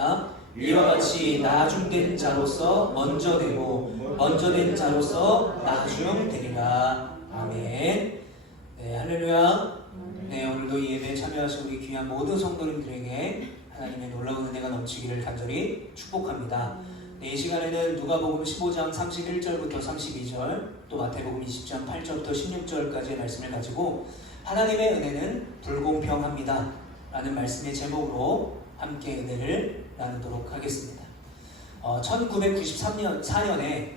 읽겠습니다. 이와 같이 나중된 자로서 먼저 되고 먼저 된 자로서 나중되리라. 아멘. 네, 할렐루야. 네, 오늘도 이 예배에 참여하신 우리 귀한 모든 성도님들에게 하나님의 놀라운 은혜가 넘치기를 간절히 축복합니다. 네, 이 시간에는 누가복음 15장 31절부터 32절, 또 마태복음 20장 8절부터 16절까지의 말씀을 가지고 하나님의 은혜는 불공평합니다 라는 말씀의 제목으로 함께 은혜를 나누도록 하겠습니다. 1994년에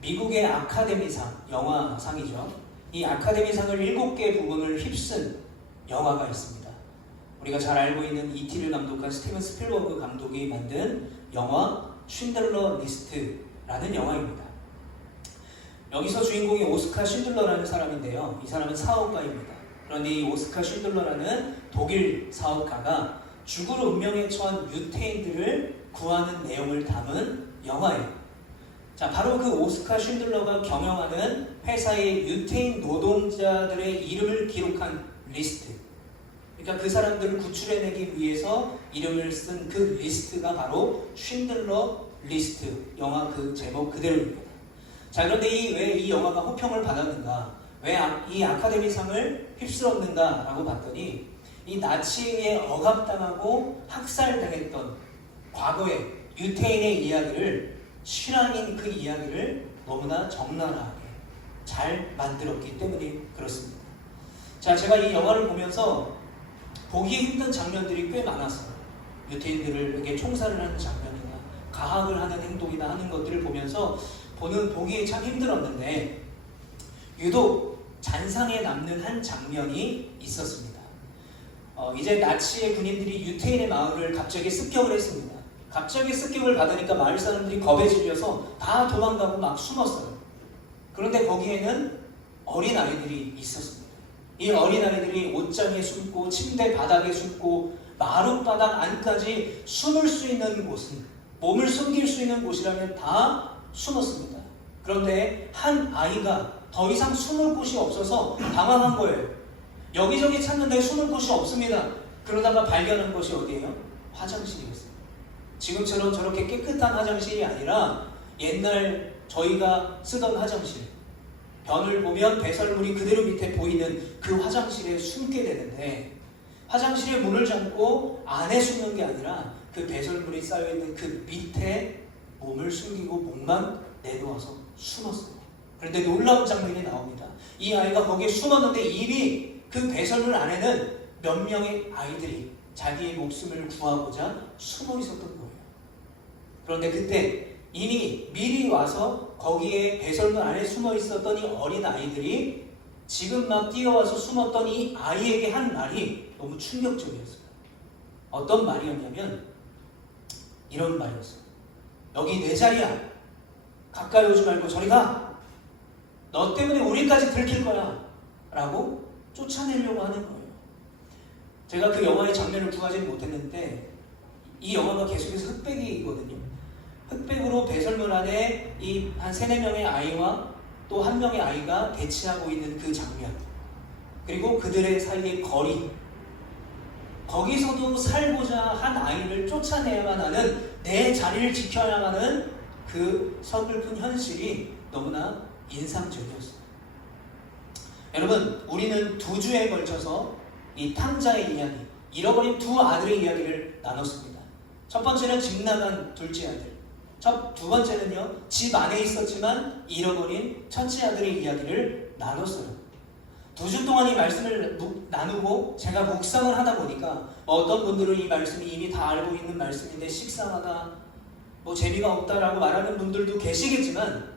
미국의 아카데미상, 영화상이죠. 이 아카데미상을 7개 부문을 휩쓴 영화가 있습니다. 우리가 잘 알고 있는 E.T.를 감독한 스티븐 스필버그 감독이 만든 영화 쉰들러 리스트라는 영화입니다. 여기서 주인공이 오스카 쉰들러라는 사람인데요. 이 사람은 사업가입니다. 그런데 이 오스카 쉰들러라는 독일 사업가가 죽을 운명에 처한 유태인들을 구하는 내용을 담은 영화예요. 자, 바로 그 오스카 쉰들러가 경영하는 회사의 유태인 노동자들의 이름을 기록한 리스트. 그러니까 그 사람들을 구출해내기 위해서 이름을 쓴 그 리스트가 바로 쉰들러 리스트, 영화 그 제목 그대로입니다. 자, 그런데 왜 이 영화가 호평을 받았는가? 왜 이 아카데미상을 휩쓸었는가? 라고 봤더니 이 나치에 억압당하고 학살당했던 과거의 유태인의 이야기를, 실화인 그 이야기를 너무나 적나라하게 잘 만들었기 때문에 그렇습니다. 자, 제가 이 영화를 보면서 보기 힘든 장면들이 꽤 많았어요. 유태인들에게 총살을 하는 장면이나 가학을 하는 행동이나 하는 것들을 보면서 보기 참 힘들었는데 유독 잔상에 남는 한 장면이 있었습니다. 이제 나치의 군인들이 유태인의 마을을 갑자기 습격을 했습니다. 갑자기 습격을 받으니까 마을 사람들이 겁에 질려서 다 도망가고 막 숨었어요. 그런데 거기에는 어린아이들이 있었습니다. 이 어린아이들이 옷장에 숨고 침대 바닥에 숨고 마룻바닥 안까지 숨을 수 있는 곳은, 몸을 숨길 수 있는 곳이라면 다 숨었습니다. 그런데 한 아이가 더 이상 숨을 곳이 없어서 당황한 거예요. 여기저기 찾는데 숨을 곳이 없습니다. 그러다가 발견한 곳이 어디예요? 화장실이었어요. 지금처럼 저렇게 깨끗한 화장실이 아니라 옛날 저희가 쓰던 화장실, 변을 보면 배설물이 그대로 밑에 보이는 그 화장실에 숨게 되는데, 화장실의 문을 잠고 안에 숨는 게 아니라 그 배설물이 쌓여있는 그 밑에 몸을 숨기고 목만 내놓아서 숨었어요. 그런데 놀라운 장면이 나옵니다. 이 아이가 거기에 숨었는데 이미 그 배설물 안에는 몇 명의 아이들이 자기의 목숨을 구하고자 숨어 있었던 거예요. 그런데 그때 이미 미리 와서 거기에 배설물 안에 숨어 있었던 이 어린 아이들이 지금 막 뛰어와서 숨었던 이 아이에게 한 말이 너무 충격적이었어요. 어떤 말이었냐면 이런 말이었어요. 여기 내 자리야. 가까이 오지 말고 저리 가. 너 때문에 우리까지 들킬 거야. 라고 쫓아내려고 하는 거예요. 제가 그 영화의 장면을 구하지는 못했는데 이 영화가 계속해서 흑백이거든요. 흑백으로 배설물 안에 이 한 3-4명의 아이와 또 한 명의 아이가 대치하고 있는 그 장면, 그리고 그들의 사이의 거리, 거기서도 살고자 한 아이를 쫓아내야만 하는, 내 자리를 지켜야만 하는 그 서글픈 현실이 너무나 인상적이었어요. 여러분, 우리는 2주에 걸쳐서 이 탕자의 이야기, 잃어버린 2 아들의 이야기를 나눴습니다. 첫 번째는 집 나간 둘째 아들, 두 번째는요, 집 안에 있었지만 잃어버린 첫째 아들의 이야기를 나눴어요. 2주 동안 이 말씀을 나누고 제가 묵상을 하다 보니까 어떤 분들은 이 말씀이 이미 다 알고 있는 말씀인데 식상하다, 재미가 없다라고 말하는 분들도 계시겠지만,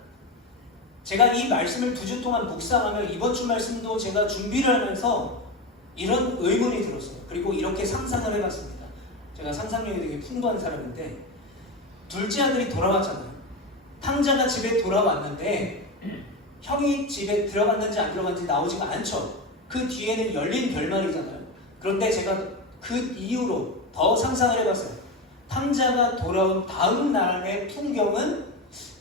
제가 이 말씀을 2주 동안 묵상하며 이번 주 말씀도 제가 준비를 하면서 이런 의문이 들었어요. 그리고 이렇게 상상을 해봤습니다. 제가 상상력이 되게 풍부한 사람인데, 둘째 아들이 돌아왔잖아요. 탕자가 집에 돌아왔는데 형이 집에 들어갔는지 안 들어갔는지 나오지가 않죠. 그 뒤에는 열린 결말이잖아요. 그런데 제가 그 이후로 더 상상을 해봤어요. 탕자가 돌아온 다음 날의 풍경은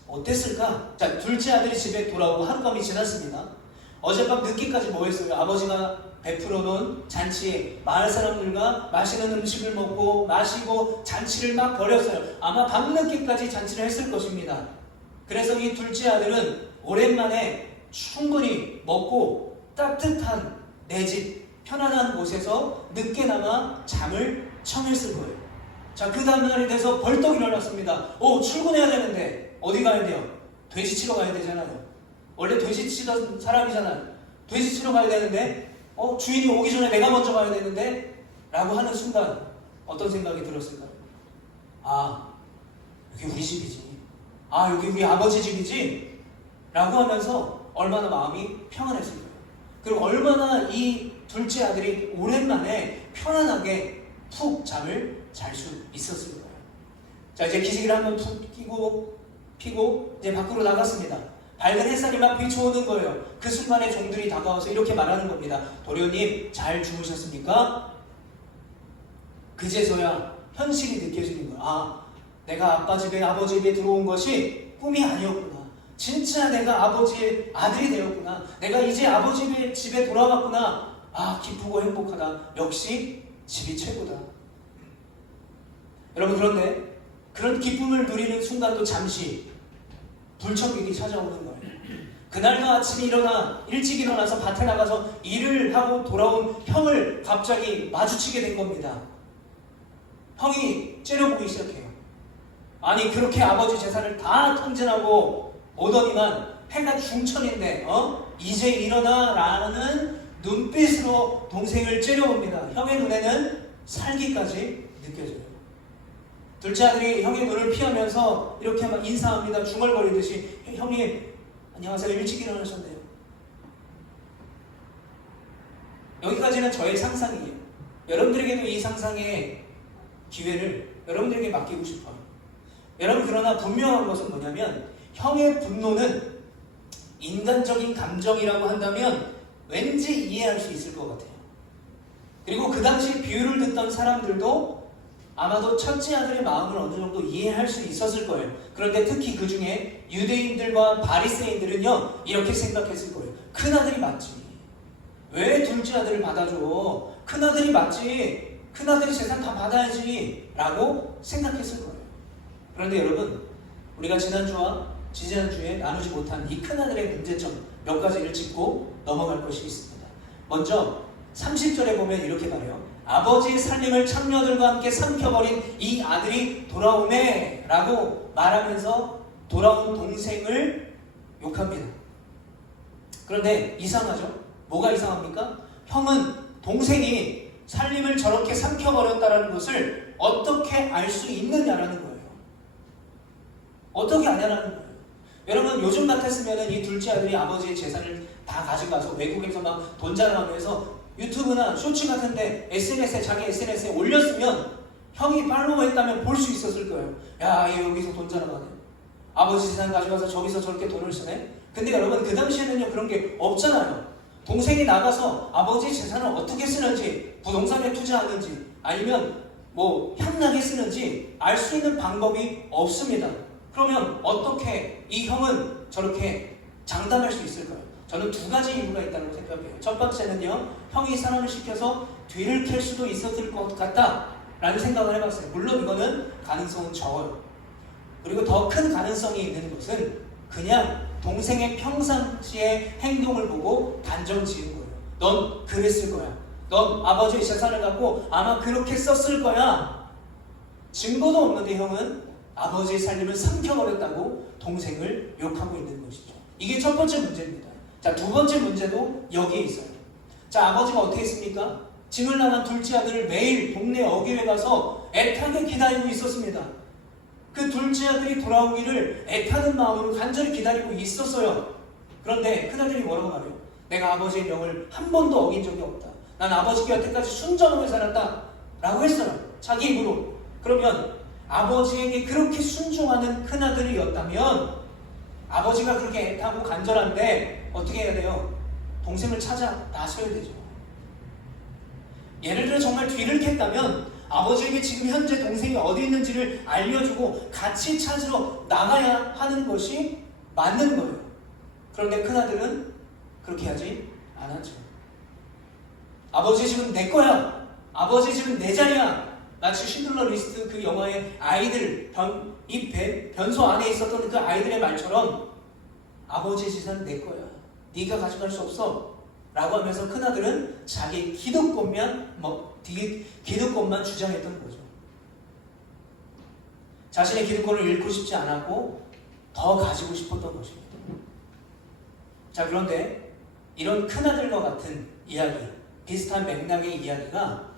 어땠을까? 자, 둘째 아들이 집에 돌아오고 하룻밤이 지났습니다. 어젯밤 늦게까지 뭐 했어요? 아버지가 베풀어 놓은 잔치에 마을 사람들과 맛있는 음식을 먹고 마시고 잔치를 막 벌였어요. 아마 밤늦게까지 잔치를 했을 것입니다. 그래서 이 둘째 아들은 오랜만에 충분히 먹고 따뜻한 내 집 편안한 곳에서 늦게나마 잠을 청했을 거예요. 자, 그 다음날이 돼서 벌떡 일어났습니다. 출근해야 되는데 어디 가야 돼요? 돼지 치러 가야 되잖아요. 원래 돼지 치던 사람이잖아요. 돼지 치러 가야 되는데 주인이 오기 전에 내가 먼저 가야 되는데 라고 하는 순간 어떤 생각이 들었을까요? 여기 우리 집이지. 여기 우리 아버지 집이지. 라고 하면서 얼마나 마음이 평안했을까요? 그리고 얼마나 이 둘째 아들이 오랜만에 편안하게 푹 잠을 잘 수 있었을 거예요. 자, 이제 기지개를 한번 푹 피고 이제 밖으로 나갔습니다. 밝은 햇살이 막 비춰오는 거예요. 그 순간에 종들이 다가와서 이렇게 말하는 겁니다. 도련님, 잘 주무셨습니까? 그제서야 현실이 느껴지는 거야. 내가 아빠 집에 아버지 집에 들어온 것이 꿈이 아니었구나. 진짜 내가 아버지의 아들이 되었구나. 내가 이제 아버지 집에 돌아갔구나. 기쁘고 행복하다. 역시 집이 최고다. 여러분, 그런데 그런 기쁨을 누리는 순간도 잠시 불청객이 찾아오는 거예요. 그날도 아침에 일찍 일어나서 밭에 나가서 일을 하고 돌아온 형을 갑자기 마주치게 된 겁니다. 형이 째려보기 시작해요. 아니, 그렇게 아버지 재산을 다 탕진하고 오더니만 해가 중천인데 이제 일어나 라는 눈빛으로 동생을 째려봅니다. 형의 눈에는 살기까지 느껴져요. 둘째 아들이 형의 눈을 피하면서 이렇게 막 인사합니다. 중얼거리듯이. 형님, 안녕하세요. 일찍 일어나셨네요. 여기까지는 저의 상상이에요. 여러분들에게도 이 상상의 기회를 여러분들에게 맡기고 싶어요. 여러분, 그러나 분명한 것은 뭐냐면 형의 분노는 인간적인 감정이라고 한다면 왠지 이해할 수 있을 것 같아요. 그리고 그 당시 비유를 듣던 사람들도 아마도 첫째 아들의 마음을 어느 정도 이해할 수 있었을 거예요. 그런데 특히 그 중에 유대인들과 바리새인들은요, 이렇게 생각했을 거예요. 큰아들이 맞지. 왜 둘째 아들을 받아줘? 큰아들이 맞지. 큰아들이 재산 다 받아야지. 라고 생각했을 거예요. 그런데 여러분, 우리가 지난주와 지지난주에 나누지 못한 이 큰아들의 문제점 몇 가지를 짚고 넘어갈 것이 있습니다. 먼저 30절에 보면 이렇게 말해요. 아버지의 살림을 창녀들과 함께 삼켜버린 이 아들이 돌아오네 라고 말하면서 돌아온 동생을 욕합니다. 그런데 이상하죠? 뭐가 이상합니까? 형은 동생이 살림을 저렇게 삼켜버렸다는 것을 어떻게 알 수 있느냐라는 거예요. 어떻게 아냐라는 거예요. 여러분, 요즘 같았으면 이 둘째 아들이 아버지의 재산을 다 가져가서 외국에서 막 돈 자랑하면서 유튜브나 쇼츠 같은데 자기 SNS에 올렸으면 형이 팔로우 했다면 볼 수 있었을 거예요. 야, 얘 여기서 돈 자랑하네. 아버지 재산 가져가서 저기서 저렇게 돈을 쓰네. 근데 여러분, 그 당시에는요, 그런 게 없잖아요. 동생이 나가서 아버지 재산을 어떻게 쓰는지, 부동산에 투자하는지, 아니면 향락에 쓰는지 알 수 있는 방법이 없습니다. 그러면 어떻게 이 형은 저렇게 장담할 수 있을까요? 저는 두 가지 이유가 있다고 생각해요. 첫 번째는요, 형이 사람을 시켜서 뒤를 캘 수도 있었을 것 같다 라는 생각을 해봤어요. 물론 이거는 가능성은 적어요. 그리고 더 큰 가능성이 있는 것은 그냥 동생의 평상시의 행동을 보고 단정 지은 거예요. 넌 그랬을 거야. 넌 아버지의 재산을 갖고 아마 그렇게 썼을 거야. 증거도 없는데 형은 아버지의 살림을 삼켜버렸다고 동생을 욕하고 있는 것이죠. 이게 첫 번째 문제입니다. 자, 두 번째 문제도 여기에 있어요. 자, 아버지가 어떻게 했습니까? 짐을 나간 둘째 아들을 매일 동네 어귀에 가서 애타게 기다리고 있었습니다. 그 둘째 아들이 돌아오기를 애타는 마음으로 간절히 기다리고 있었어요. 그런데 큰아들이 뭐라고 말해요? 내가 아버지의 명을 한 번도 어긴 적이 없다. 난 아버지께 여태까지 순정하며 살았다 라고 했어요. 자기 입으로. 그러면 아버지에게 그렇게 순종하는 큰아들이었다면 아버지가 그렇게 애타고 간절한데 어떻게 해야 돼요? 동생을 찾아 나서야 되죠. 예를 들어 정말 뒤를 캤다면 아버지에게 지금 현재 동생이 어디 있는지를 알려주고 같이 찾으러 나가야 하는 것이 맞는 거예요. 그런데 큰아들은 그렇게 하지 않았죠. 아버지 집은 내 거야. 아버지 집은 내 자리야. 마치 쉰들러 리스트 그 영화의 아이들, 변소 안에 있었던 그 아이들의 말처럼 아버지 재산은 내 거야. 네가 가져갈 수 없어. 라고 하면서 큰아들은 자기 기득권만 주장했던 거죠. 자신의 기득권을 잃고 싶지 않았고 더 가지고 싶었던 것입니다. 자, 그런데 이런 큰아들과 같은 이야기, 비슷한 맥락의 이야기가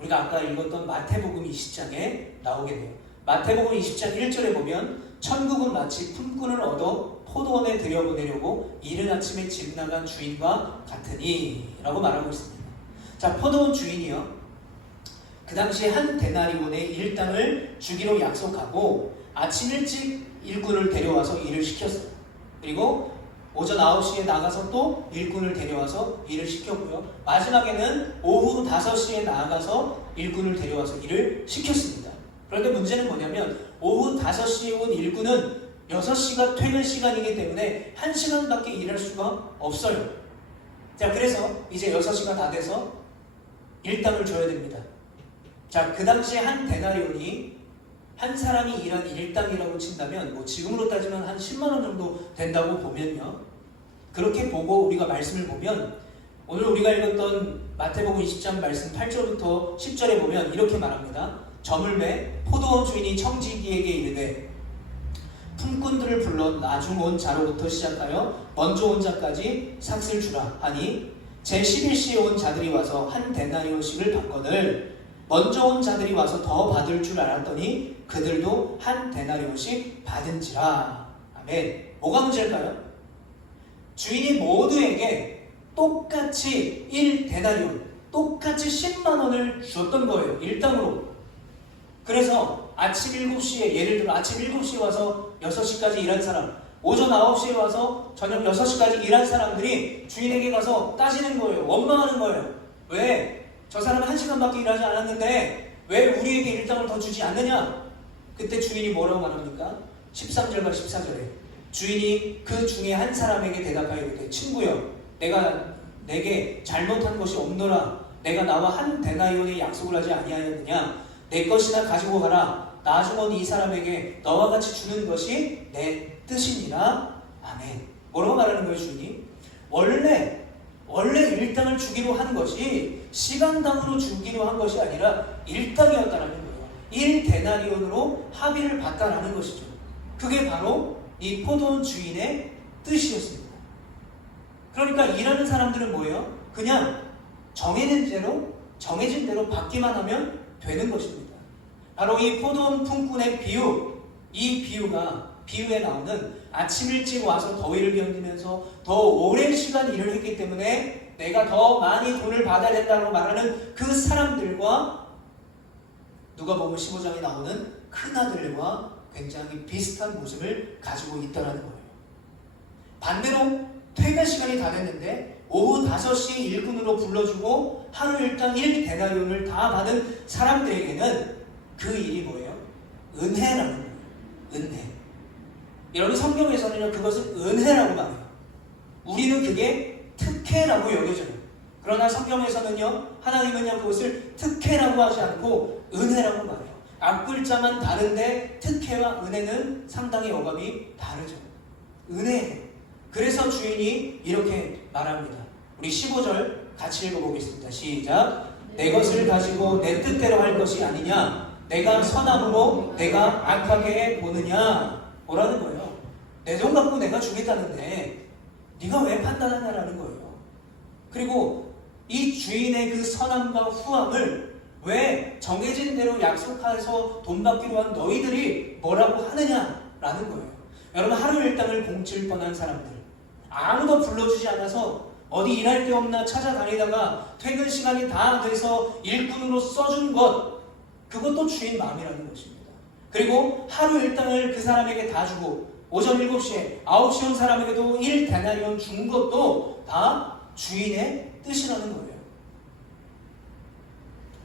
우리가 아까 읽었던 마태복음 20장에 나오게 돼요. 마태복음 20장 1절에 보면 천국은 마치 품꾼을 얻어 포도원에 들여보내려고 이른 아침에 집 나간 주인과 같으니 라고 말하고 있습니다. 자, 포도원 주인이요, 그 당시에 한 데나리온의 일당을 주기로 약속하고 아침 일찍 일꾼을 데려와서 일을 시켰어요. 그리고 오전 9시에 나가서 또 일꾼을 데려와서 일을 시켰고요. 마지막에는 오후 5시에 나가서 일꾼을 데려와서 일을 시켰습니다. 그런데 문제는 뭐냐면 오후 5시에 온 일꾼은 6시가 퇴근 시간이기 때문에 1시간밖에 일할 수가 없어요. 자, 그래서 이제 6시가 다 돼서 일당을 줘야 됩니다. 자, 그 당시에 한 데나리온이 한 사람이 일한 일당이라고 친다면 뭐 지금으로 따지면 한 10만 원 정도 된다고 보면요. 그렇게 보고 우리가 말씀을 보면 오늘 우리가 읽었던 마태복음 20장 말씀 8절부터 10절에 보면 이렇게 말합니다. 저물매 포도원 주인이 청지기에게 이르되 품꾼들을 불러 나중 온 자로부터 시작하여 먼저 온 자까지 삭을 주라 하니 제11시에 온 자들이 와서 한 데나리온씩을 받거늘 먼저 온 자들이 와서 더 받을 줄 알았더니 그들도 한 데나리온씩 받은지라. 아멘. 뭐가 문제일까요? 주인이 모두에게 똑같이 1데나리온, 똑같이 10만 원을 주었던 거예요. 일당으로. 그래서 아침 7시에, 예를 들어 아침 7시에 와서 6시까지 일한 사람, 오전 9시에 와서 저녁 6시까지 일한 사람들이 주인에게 가서 따지는 거예요. 원망하는 거예요. 왜? 저 사람은 1시간밖에 일하지 않았는데 왜 우리에게 일당을 더 주지 않느냐? 그때 주인이 뭐라고 말합니까? 13절과 14절에 주인이 그 중에 한 사람에게 대답하여 이르되 친구여, 내게 잘못한 것이 없노라. 내가 나와 한 데나리온의 약속을 하지 아니하였느냐? 내 것이나 가지고 가라. 나중 온 이 사람에게 너와 같이 주는 것이 내 뜻이니라. 아멘. 뭐라고 말하는 거예요, 주인이? 원래 일당을 주기로 한 것이 시간당으로 주기로 한 것이 아니라 일당이었다라는 거예요. 1데나리온으로 합의를 봤다라는 것이죠. 그게 바로 이 포도원 주인의 뜻이었습니다. 그러니까 일하는 사람들은 뭐예요? 그냥 정해진 대로 받기만 하면 되는 것입니다. 바로 이 포도원 품꾼의 비유, 이 비유에 나오는 아침 일찍 와서 더위를 견디면서 더 오랜 시간 일을 했기 때문에 내가 더 많이 돈을 받아야 된다고 말하는 그 사람들과 누가복음 15장에 나오는 큰아들과 굉장히 비슷한 모습을 가지고 있다는 거예요. 반대로 퇴근 시간이 다 됐는데 오후 5시에 일꾼으로 불러주고 하루 일당 1데나리온을 다 받은 사람들에게는 그 일이 뭐예요? 은혜라는 거예요. 은혜. 여러분, 성경에서는 그것을 은혜라고 말해요. 우리는 그게 특혜라고 여겨져요. 그러나 성경에서는요, 하나님은요 그것을 특혜라고 하지 않고 은혜라고 말해요. 앞글자만 다른데 특혜와 은혜는 상당히 어감이 다르죠. 은혜. 그래서 주인이 이렇게 말합니다. 우리 15절 같이 읽어보겠습니다. 시작. 내 것을 가지고 내 뜻대로 할 것이 아니냐? 내가 선함으로 내가 악하게 보느냐? 뭐라는 거예요? 내 돈 갖고 내가 주겠다는데 네가 왜 판단하냐라는 거예요. 그리고 이 주인의 그 선함과 후함을 왜 정해진 대로 약속해서 돈 받기로 한 너희들이 뭐라고 하느냐라는 거예요. 여러분, 하루 일당을 공칠 뻔한 사람들, 아무도 불러주지 않아서 어디 일할 데 없나 찾아다니다가 퇴근 시간이 다 돼서 일꾼으로 써준 것, 그것도 주인 마음이라는 것입니다. 그리고 하루 일당을 그 사람에게 다 주고 오전 7시에 9시 온 사람에게도 1데나리온 준 것도 다 주인의 뜻이라는 거예요.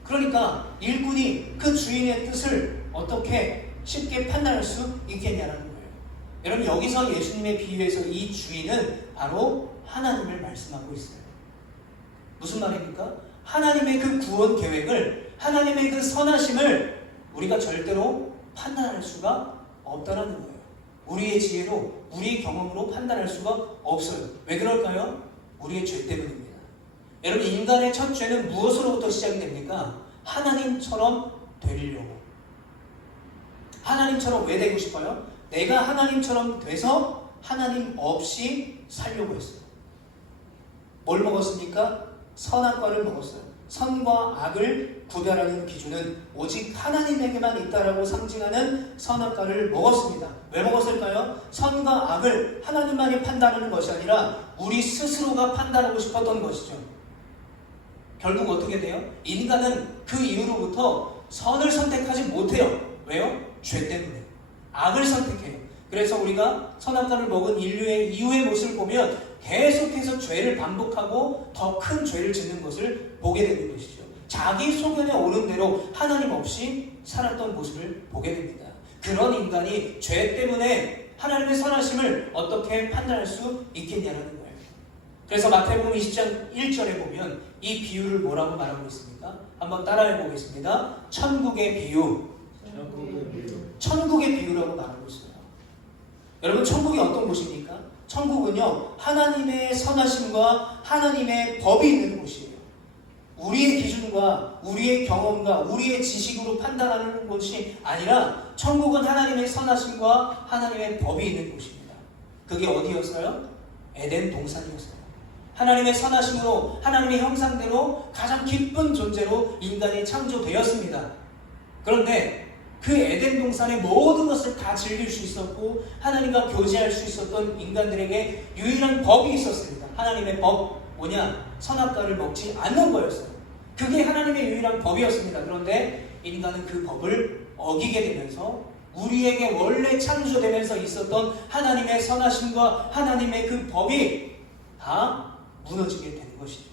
그러니까 일꾼이 그 주인의 뜻을 어떻게 쉽게 판단할 수 있겠냐라는 거예요. 여러분, 여기서 예수님의 비유에서 이 주인은 바로 하나님을 말씀하고 있어요. 무슨 말입니까? 하나님의 그 구원 계획을, 하나님의 그 선하심을 우리가 절대로 판단할 수가 없다는 거예요. 우리의 지혜로, 우리의 경험으로 판단할 수가 없어요. 왜 그럴까요? 우리의 죄 때문입니다. 여러분, 인간의 첫 죄는 무엇으로부터 시작이 됩니까? 하나님처럼 되려고. 하나님처럼 왜 되고 싶어요? 내가 하나님처럼 돼서 하나님 없이 살려고 했어요. 뭘 먹었습니까? 선악과를 먹었어요. 선과 악을 구별하는 기준은 오직 하나님에게만 있다라고 상징하는 선악과를 먹었습니다. 왜 먹었을까요? 선과 악을 하나님만이 판단하는 것이 아니라 우리 스스로가 판단하고 싶었던 것이죠. 결국 어떻게 돼요? 인간은 그 이후로부터 선을 선택하지 못해요. 왜요? 죄 때문에. 악을 선택해요. 그래서 우리가 선악과를 먹은 인류의 이후의 모습을 보면 계속해서 죄를 반복하고 더 큰 죄를 짓는 것을 보게 되는 것이죠. 자기 소견에 오른 대로 하나님 없이 살았던 모습을 보게 됩니다. 그런 인간이 죄 때문에 하나님의 선하심을 어떻게 판단할 수 있겠냐는 거예요. 그래서 마태복음 20장 1절에 보면 이 비유를 뭐라고 말하고 있습니까? 한번 따라해 보겠습니다. 천국의 비유. 천국의 비유라고 말하고 있어요. 여러분, 천국이 어떤 곳입니까? 천국은요, 하나님의 선하심과 하나님의 법이 있는 곳이에요. 우리의 기준과 우리의 경험과 우리의 지식으로 판단하는 곳이 아니라 천국은 하나님의 선하심과 하나님의 법이 있는 곳입니다. 그게 어디였어요? 에덴 동산이었어요. 하나님의 선하심으로 하나님의 형상대로 가장 기쁜 존재로 인간이 창조되었습니다. 그런데 그 에덴 동산의 모든 것을 다 즐길 수 있었고 하나님과 교제할 수 있었던 인간들에게 유일한 법이 있었습니다. 하나님의 법 뭐냐? 선악과를 먹지 않는 거였어요. 그게 하나님의 유일한 법이었습니다. 그런데 인간은 그 법을 어기게 되면서 우리에게 원래 창조되면서 있었던 하나님의 선하심과 하나님의 그 법이 다 무너지게 되는 것이죠.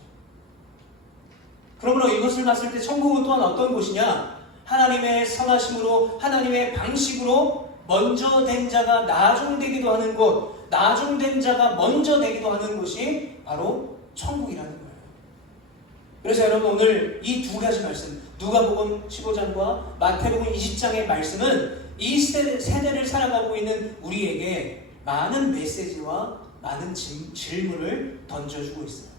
그러므로 이것을 봤을 때 천국은 또한 어떤 곳이냐? 하나님의 선하심으로 하나님의 방식으로 먼저 된 자가 나중되기도 하는 곳, 나중된 자가 먼저 되기도 하는 곳이 바로 천국이라는 거예요. 그래서 여러분, 오늘 이 두 가지 말씀, 누가복음 15장과 마태복음 20장의 말씀은 이 세대를 살아가고 있는 우리에게 많은 메시지와 많은 질문을 던져주고 있어요.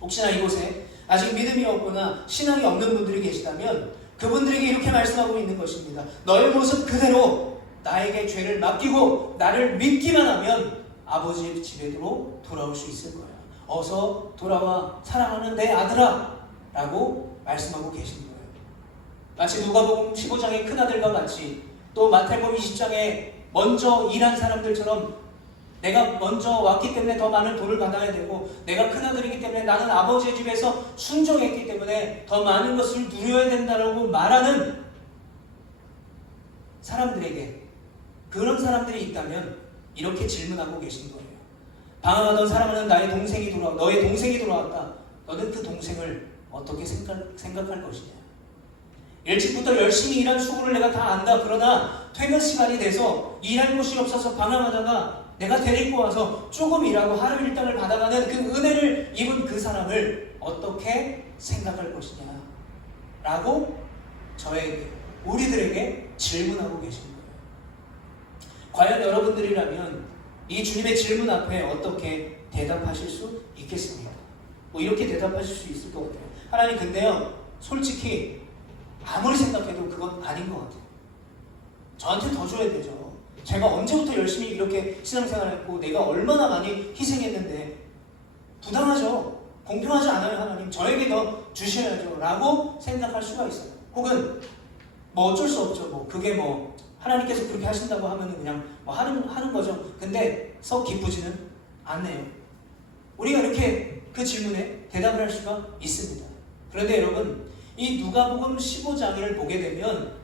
혹시나 이곳에 아직 믿음이 없거나 신앙이 없는 분들이 계시다면 그분들에게 이렇게 말씀하고 있는 것입니다. 너의 모습 그대로 나에게 죄를 맡기고 나를 믿기만 하면 아버지의 집에로 돌아올 수 있을 거야. 어서 돌아와 사랑하는 내 아들아 라고 말씀하고 계신 거예요. 마치 누가복음 15장의 큰아들과 같이 또 마태복음 20장에 먼저 일한 사람들처럼 내가 먼저 왔기 때문에 더 많은 돈을 받아야 되고 내가 큰아들이기 때문에 나는 아버지의 집에서 순종했기 때문에 더 많은 것을 누려야 된다고 말하는 사람들에게, 그런 사람들이 있다면 이렇게 질문하고 계신 거예요. 방황하던 사랑하는 너의 동생이 돌아왔다. 너는 그 동생을 어떻게 생각할 것이냐? 일찍부터 열심히 일한 수고를 내가 다 안다. 그러나 퇴근 시간이 돼서 일할 곳이 없어서 방황하다가 내가 데리고 와서 조금 일하고 하루 일당을 받아가는 그 은혜를 입은 그 사람을 어떻게 생각할 것이냐 라고 저에게, 우리들에게 질문하고 계신 거예요. 과연 여러분들이라면 이 주님의 질문 앞에 어떻게 대답하실 수 있겠습니까? 뭐 이렇게 대답하실 수 있을 것 같아요. 하나님, 근데요, 솔직히 아무리 생각해도 그건 아닌 것 같아요. 저한테 더 줘야 되죠. 제가 언제부터 열심히 이렇게 신앙생활을 했고 내가 얼마나 많이 희생했는데 부당하죠. 공평하지 않아요. 하나님, 저에게 더 주셔야죠 라고 생각할 수가 있어요. 혹은 뭐 어쩔 수 없죠. 뭐 그게 뭐 하나님께서 그렇게 하신다고 하면 그냥 뭐 하는 거죠. 근데 썩 기쁘지는 않네요. 우리가 이렇게 그 질문에 대답을 할 수가 있습니다. 그런데 여러분, 이 누가복음 15장을 보게 되면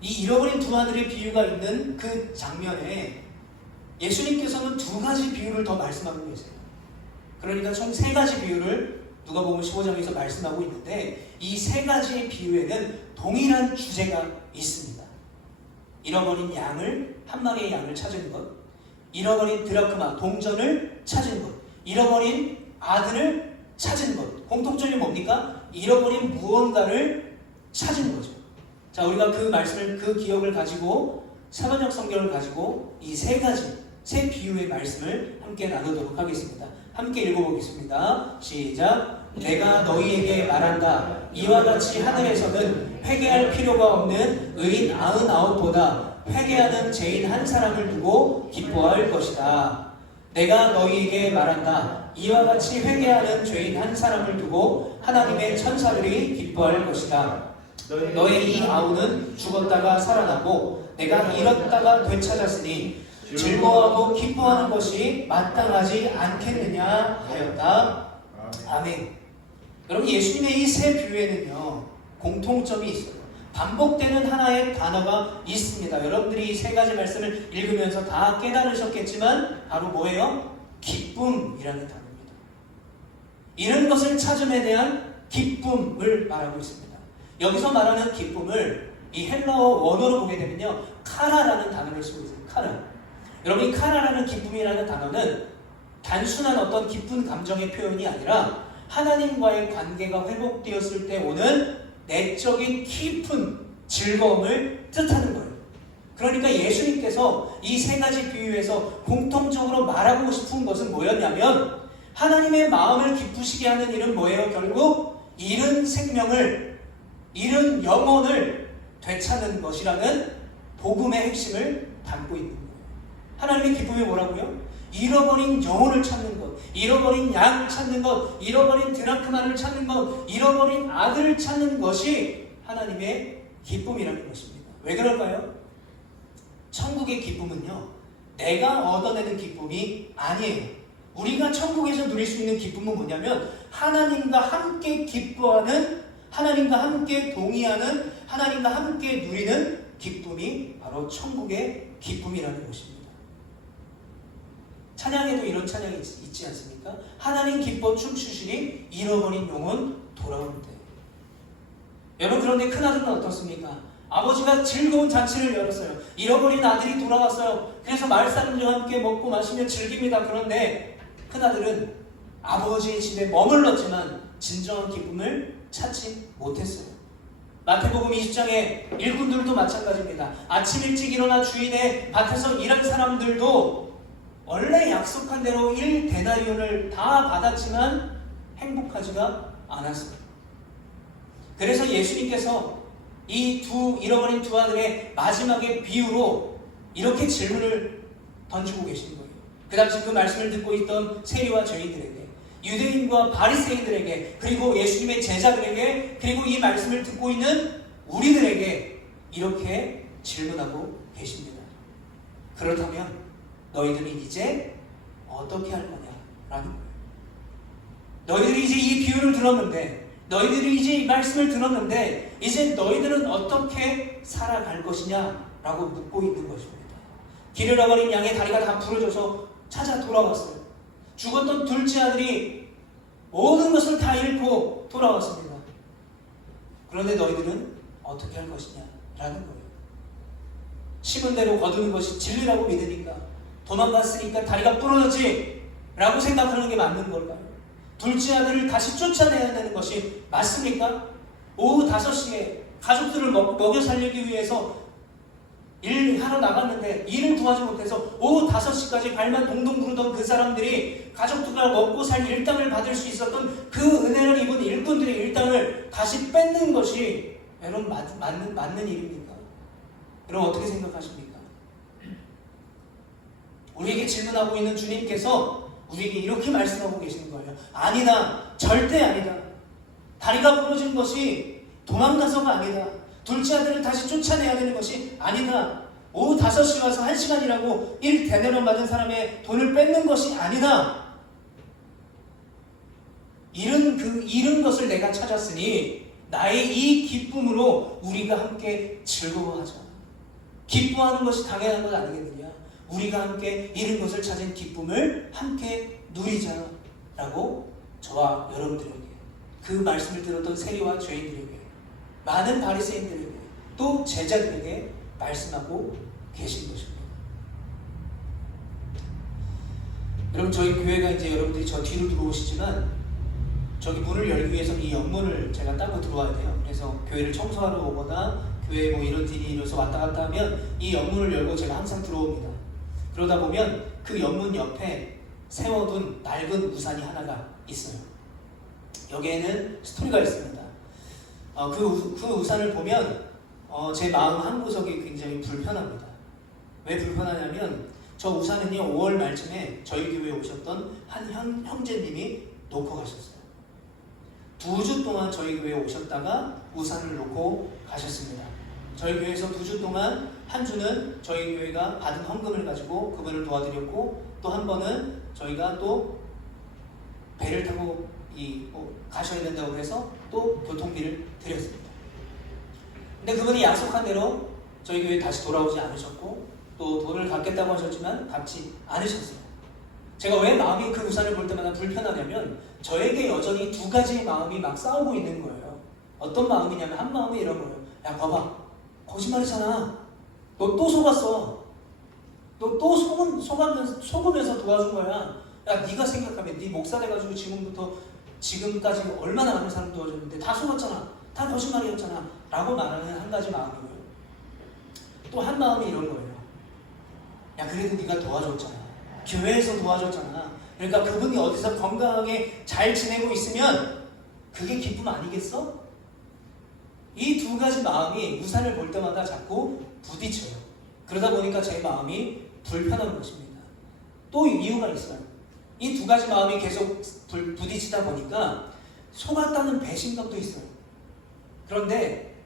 이 잃어버린 두 아들의 비유가 있는 그 장면에 예수님께서는 두 가지 비유를 더 말씀하고 계세요. 그러니까 총 세 가지 비유를 누가복음 15장에서 말씀하고 있는데 이 세 가지의 비유에는 동일한 주제가 있습니다. 잃어버린 양을, 한 마리의 양을 찾은 것, 잃어버린 드라크마, 동전을 찾은 것, 잃어버린 아들을 찾은 것, 공통점이 뭡니까? 잃어버린 무언가를 찾은 거죠. 자, 우리가 그 말씀을, 그 기억을 가지고 사번역 성경을 가지고 이 세 가지, 세 비유의 말씀을 함께 나누도록 하겠습니다. 함께 읽어보겠습니다. 시작. 내가 너희에게 말한다. 이와 같이 하늘에서는 회개할 필요가 없는 의인 99보다 회개하는 죄인 한 사람을 두고 기뻐할 것이다. 내가 너희에게 말한다. 이와 같이 회개하는 죄인 한 사람을 두고 하나님의 천사들이 기뻐할 것이다. 너의 이 아우는 죽었다가 살아나고 내가 잃었다가 되찾았으니 즐거워하고 기뻐하는 것이 마땅하지 않겠느냐 하였다. 아멘. 여러분, 예수님의 이 세 비유에는요 공통점이 있어요. 반복되는 하나의 단어가 있습니다. 여러분들이 이 세 가지 말씀을 읽으면서 다 깨달으셨겠지만 바로 뭐예요? 기쁨이라는 단어입니다. 이런 것을 찾음에 대한 기쁨을 말하고 있습니다. 여기서 말하는 기쁨을 이 헬라어 원어로 보게 되면요 카라라는 단어를 쓰고 있어요. 카라. 여러분, 이 카라라는 기쁨이라는 단어는 단순한 어떤 기쁜 감정의 표현이 아니라 하나님과의 관계가 회복되었을 때 오는 내적인 깊은 즐거움을 뜻하는 거예요. 그러니까 예수님께서 이 세 가지 비유에서 공통적으로 말하고 싶은 것은 뭐였냐면 하나님의 마음을 기쁘시게 하는 일은 뭐예요? 결국 잃은 생명을, 잃은 영혼을 되찾는 것이라는 복음의 핵심을 담고 있는 거예요. 하나님의 기쁨이 뭐라고요? 잃어버린 영혼을 찾는 것, 잃어버린 양을 찾는 것, 잃어버린 드라크마를 찾는 것, 잃어버린 아들을 찾는 것이 하나님의 기쁨이라는 것입니다. 왜 그럴까요? 천국의 기쁨은요 내가 얻어내는 기쁨이 아니에요. 우리가 천국에서 누릴 수 있는 기쁨은 뭐냐면 하나님과 함께 기뻐하는, 하나님과 함께 동의하는, 하나님과 함께 누리는 기쁨이 바로 천국의 기쁨이라는 것입니다. 찬양에도 이런 찬양이 있지 않습니까? 하나님 기뻐 춤추시니 잃어버린 영혼 돌아오는데. 여러분, 그런데 큰아들은 어떻습니까? 아버지가 즐거운 잔치를 열었어요. 잃어버린 아들이 돌아왔어요. 그래서 마을 사람들과 함께 먹고 마시며 즐깁니다. 그런데 큰아들은 아버지의 집에 머물렀지만 진정한 기쁨을 찾지 못했어요. 마태복음 20장의 일꾼들도 마찬가지입니다. 아침 일찍 일어나 주인의 밭에서 일한 사람들도 원래 약속한 대로 1데나리온을 다 받았지만 행복하지가 않았어요. 그래서 예수님께서 이 잃어버린 두 아들의 마지막의 비유로 이렇게 질문을 던지고 계신 거예요. 그 당시 그 말씀을 듣고 있던 세리와 죄인들에게, 유대인과 바리새인들에게, 그리고 예수님의 제자들에게, 그리고 이 말씀을 듣고 있는 우리들에게 이렇게 질문하고 계십니다. 그렇다면 너희들은 이제 어떻게 할 거냐? 라는 거예요. 너희들이 이제 이 비유를 들었는데, 너희들이 이제 이 말씀을 들었는데 이제 너희들은 어떻게 살아갈 것이냐? 라고 묻고 있는 것입니다. 길을 잃어버린 양의 다리가 다 부러져서 찾아 돌아왔어요. 죽었던 둘째 아들이 모든 것을 다 잃고 돌아왔습니다. 그런데 너희들은 어떻게 할 것이냐? 라는 거예요. 심은 대로 거두는 것이 진리라고 믿으니까, 도망갔으니까 다리가 부러졌지 라고 생각하는 게 맞는 걸까요? 둘째 아들을 다시 쫓아내야 되는 것이 맞습니까? 오후 5시에 가족들을 먹여 살리기 위해서 일하러 나갔는데 일을 구하지 못해서 오후 5시까지 발만 동동 구르던 그 사람들이 가족들과 먹고 살 일당을 받을 수 있었던 그 은혜를 입은 일꾼들의 일당을 다시 뺏는 것이 여러분 맞는 일입니까? 여러분 어떻게 생각하십니까? 우리에게 질문하고 있는 주님께서 우리에게 이렇게 말씀하고 계시는 거예요. 아니다. 절대 아니다. 다리가 부러진 것이 도망가서가 아니다. 둘째 아들을 다시 쫓아내야 되는 것이 아니다. 오후 5시 와서 1시간이라고 1데나리온 받은 사람의 돈을 뺏는 것이 아니다. 잃은 것을 내가 찾았으니 나의 이 기쁨으로 우리가 함께 즐거워하자. 기뻐하는 것이 당연한 것 아니겠느냐. 우리가 함께 잃은 것을 찾은 기쁨을 함께 누리자라고 저와 여러분들에게, 그 말씀을 들었던 세리와 죄인들에게, 많은 바리새인들에게, 또 제자들에게 말씀하고 계신 것입니다. 여러분, 저희 교회가 이제 여러분들이 저 뒤로 들어오시지만 저기 문을 열기 위해서 이 옆문을 제가 따고 들어와야 돼요. 그래서 교회를 청소하러 오거나 교회 뭐 이런 일이 일어서 왔다 갔다 하면 이 옆문을 열고 제가 항상 들어옵니다. 그러다 보면 그 옆문 옆에 세워둔 낡은 우산이 하나가 있어요. 여기에는 스토리가 있습니다. 그 우산을 보면 제 마음 한 구석이 굉장히 불편합니다. 왜 불편하냐면 저 우산은요 5월 말쯤에 저희 교회에 오셨던 한 형제님이 놓고 가셨어요. 2주 동안 저희 교회에 오셨다가 우산을 놓고 가셨습니다. 저희 교회에서 2주 동안 한 주는 저희 교회가 받은 헌금을 가지고 그분을 도와드렸고, 또 한 번은 저희가 또 배를 타고 가셔야 된다고 해서 또 교통비를 드렸습니다. 근데 그분이 약속한 대로 저희 교회에 다시 돌아오지 않으셨고, 또 돈을 갚겠다고 하셨지만 갚지 않으셨어요. 제가 왜 마음이 그 우산을 볼 때마다 불편하냐면 저에게 여전히 두 가지의 마음이 막 싸우고 있는 거예요. 어떤 마음이냐면 한 마음이 이런 거예요. 야 봐봐, 거짓말이잖아. 너 또 속았어. 너 또 속으면서 도와준 거야. 야 네가 생각하면 네 목사 돼가지고 지금까지 얼마나 많은 사람 도와줬는데 다 속았잖아. 다 거짓말이었잖아. 라고 말하는 한 가지 마음이고요. 또 한 마음이 이런 거예요. 야 그래도 네가 도와줬잖아. 교회에서 도와줬잖아. 그러니까 그분이 어디서 건강하게 잘 지내고 있으면 그게 기쁨 아니겠어? 이 두 가지 마음이 우산을 볼 때마다 자꾸 부딪혀요. 그러다 보니까 제 마음이 불편한 것입니다. 또 이유가 있어요. 이 두 가지 마음이 계속 부딪히다 보니까 속았다는 배신감도 있어요. 그런데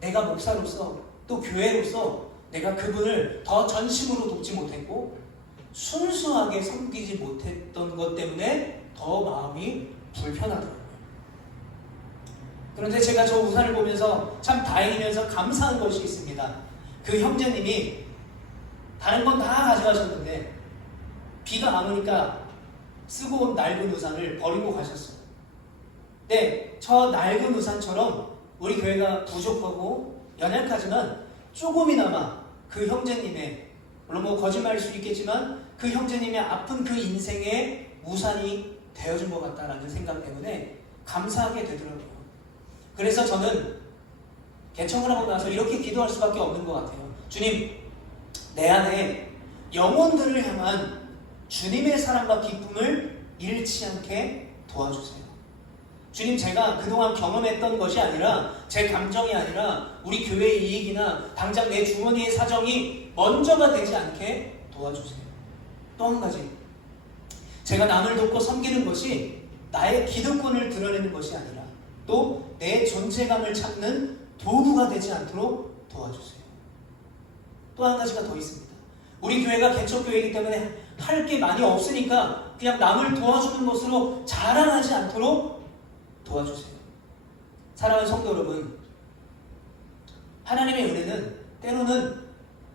내가 목사로서 또 교회로서 내가 그분을 더 전심으로 돕지 못했고 순수하게 섬기지 못했던 것 때문에 더 마음이 불편하더라고요. 그런데 제가 저 우산을 보면서 참 다행이면서 감사한 것이 있습니다. 그 형제님이 다른 건 다 가져가셨는데 비가 안 오니까 쓰고 온 낡은 우산을 버리고 가셨어요. 네, 저 낡은 우산처럼 우리 교회가 부족하고 연약하지만 조금이나마 그 형제님의, 물론 뭐 거짓말일 수 있겠지만 그 형제님의 아픈 그 인생의 우산이 되어준 것 같다라는 생각 때문에 감사하게 되더라고요. 그래서 저는 개척을 하고 나서 이렇게 기도할 수밖에 없는 것 같아요. 주님, 내 안에 영혼들을 향한 주님의 사랑과 기쁨을 잃지 않게 도와주세요. 주님, 제가 그동안 경험했던 것이 아니라 제 감정이 아니라 우리 교회의 이익이나 당장 내 주머니의 사정이 먼저가 되지 않게 도와주세요. 또 한 가지, 제가 남을 돕고 섬기는 것이 나의 기득권을 드러내는 것이 아니라 또 내 존재감을 찾는 도구가 되지 않도록 도와주세요. 또 한 가지가 더 있습니다. 우리 교회가 개척교회이기 때문에 할 게 많이 없으니까 그냥 남을 도와주는 것으로 자랑하지 않도록 도와주세요. 사랑하는 성도 여러분, 하나님의 은혜는 때로는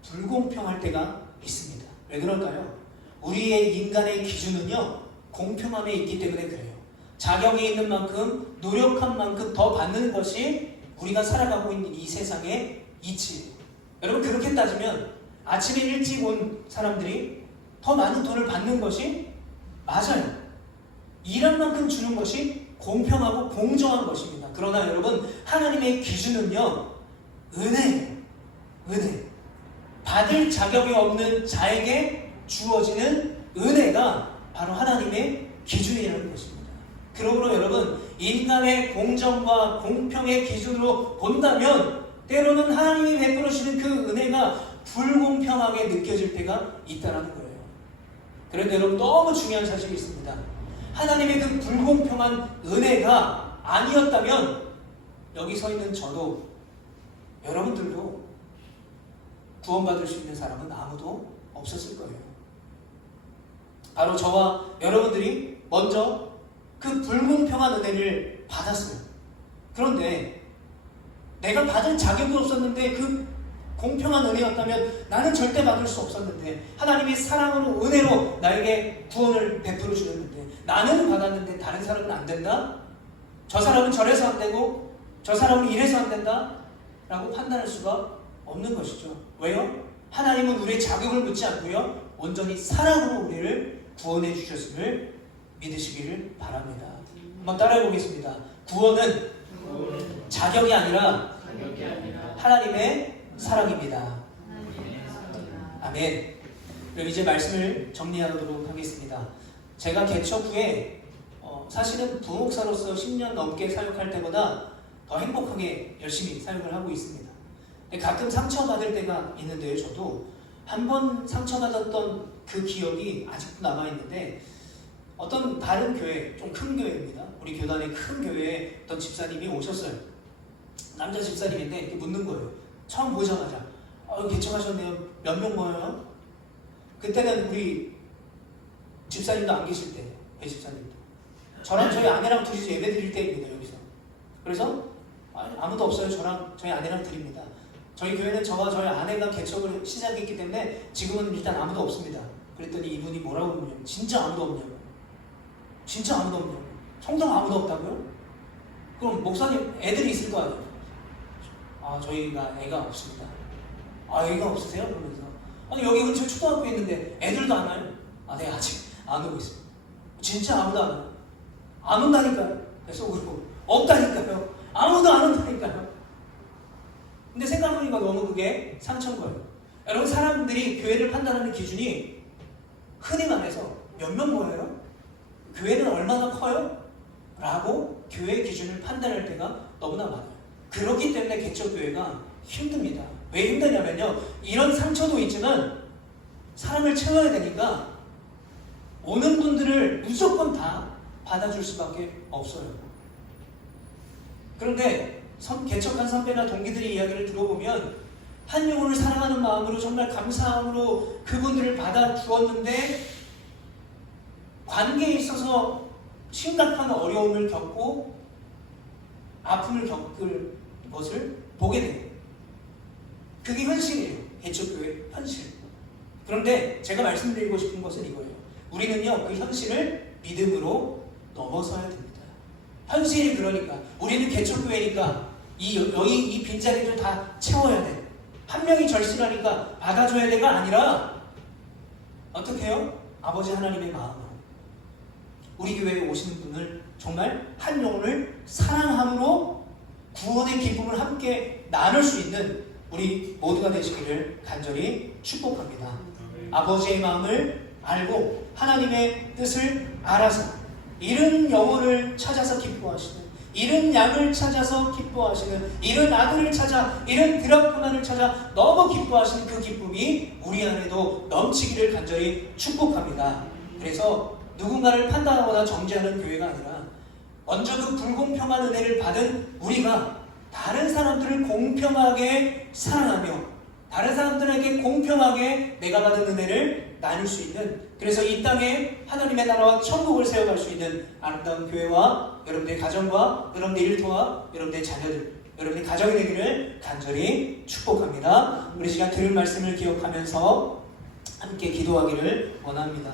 불공평할 때가 있습니다. 왜 그럴까요? 우리의 인간의 기준은요, 공평함에 있기 때문에 그래요. 자격이 있는 만큼, 노력한 만큼 더 받는 것이 우리가 살아가고 있는 이 세상의 이치예요. 여러분, 그렇게 따지면 아침에 일찍 온 사람들이 더 많은 돈을 받는 것이 맞아요. 일한 만큼 주는 것이 공평하고 공정한 것입니다. 그러나 여러분, 하나님의 기준은요, 은혜예요. 은혜. 받을 자격이 없는 자에게 주어지는 은혜가 바로 하나님의 기준이라는 것입니다. 그러므로 여러분, 인간의 공정과 공평의 기준으로 본다면 때로는 하나님이 베풀어주시는 그 은혜가 불공평하게 느껴질 때가 있다는 거예요. 그런데 여러분, 너무 중요한 사실이 있습니다. 하나님의 그 불공평한 은혜가 아니었다면 여기 서 있는 저도 여러분들도 구원받을 수 있는 사람은 아무도 없었을 거예요. 바로 저와 여러분들이 먼저 그 불공평한 은혜를 받았어요. 그런데 내가 받을 자격이 없었는데 그 공평한 은혜였다면 나는 절대 받을 수 없었는데, 하나님이 사랑으로 은혜로 나에게 구원을 베풀어 주셨는데 나는 받았는데 다른 사람은 안 된다? 저 사람은 저래서 안 되고 저 사람은 이래서 안 된다? 라고 판단할 수가 없는 것이죠. 왜요? 하나님은 우리의 자격을 묻지 않고요, 온전히 사랑으로 우리를 구원해 주셨음을 믿으시기를 바랍니다. 한번 따라해 보겠습니다. 구원은 자격이 아니라 하나님의 사랑입니다. 아멘. 그럼 이제 말씀을 정리하도록 하겠습니다. 제가 개척 후에 사실은 부목사로서 10년 넘게 사역할 때보다 더 행복하게 열심히 사역을 하고 있습니다. 가끔 상처받을 때가 있는데요. 저도 한 번 상처받았던 그 기억이 아직도 남아있는데, 어떤 다른 교회, 좀 큰 교회입니다. 우리 교단의 큰 교회에 어떤 집사님이 오셨어요. 남자 집사님인데 이렇게 묻는 거예요. 처음 보자마자 개척하셨네요. 몇 명 모여요? 그때는 우리 집사님도 안 계실 때예요. 배 집사님도. 저랑 저희 아내랑 둘이서 예배 드릴 때입니다. 여기서. 그래서 아무도 없어요. 저랑 저희 아내랑 드립니다. 저희 교회는 저와 저희 아내가 개척을 시작했기 때문에 지금은 일단 아무도 없습니다. 그랬더니 이분이 뭐라고 그러냐면, 진짜 아무도 없냐고. 진짜 아무도 없냐고. 성당 아무도 없다고요? 그럼 목사님 애들이 있을 거 아니에요? 저희가 애가 없습니다. 애가 없으세요? 그러면서 아니 여기 근처 초등학교 있는데 애들도 안 와요? 네, 아직 안 오고 있습니다. 진짜 아무도 안 와요? 안 온다니까요. 속으로 없다니까요. 아무도 안 온다니까요. 근데 생각해보니까 너무 그게 상처인 거예요. 여러분, 사람들이 교회를 판단하는 기준이 흔히 말해서 몇 명 모여요? 교회는 얼마나 커요? 라고 교회의 기준을 판단할 때가 너무나 많아요. 그렇기 때문에 개척교회가 힘듭니다. 왜 힘드냐면요, 이런 상처도 있지만 사람을 채워야 되니까 오는 분들을 무조건 다 받아줄 수밖에 없어요. 그런데 개척한 선배나 동기들의 이야기를 들어보면 한 영혼을 사랑하는 마음으로 정말 감사함으로 그분들을 받아주었는데 관계에 있어서 심각한 어려움을 겪고 아픔을 겪을 것을 보게 돼요. 그게 현실이에요. 개척교회 현실. 그런데 제가 말씀드리고 싶은 것은 이거예요. 우리는요, 그 현실을 믿음으로 넘어서야 됩니다. 현실이 그러니까 우리는 개척교회니까 여기 이 빈자리를 다 채워야 돼. 한 명이 절실하니까 받아줘야 돼가 아니라 어떻게 해요? 아버지 하나님의 마음으로 우리 교회에 오시는 분을 정말 한 영혼을 사랑함으로 구원의 기쁨을 함께 나눌 수 있는 우리 모두가 되시기를 간절히 축복합니다. 아버지의 마음을 알고 하나님의 뜻을 알아서 잃은 영혼을 찾아서 기뻐하시는, 잃은 양을 찾아서 기뻐하시는, 잃은 아들을 찾아, 잃은 드라크마를 찾아 너무 기뻐하시는 그 기쁨이 우리 안에도 넘치기를 간절히 축복합니다. 그래서 누군가를 판단하거나 정죄하는 교회가 아니라 먼저 그 불공평한 은혜를 받은 우리가 다른 사람들을 공평하게 사랑하며 다른 사람들에게 공평하게 내가 받은 은혜를 나눌 수 있는, 그래서 이 땅에 하나님의 나라와 천국을 세워갈 수 있는 아름다운 교회와 여러분들의 가정과 여러분들의 일터와 여러분들의 자녀들, 여러분의 가정이 되기를 간절히 축복합니다. 우리 시간 들은 말씀을 기억하면서 함께 기도하기를 원합니다.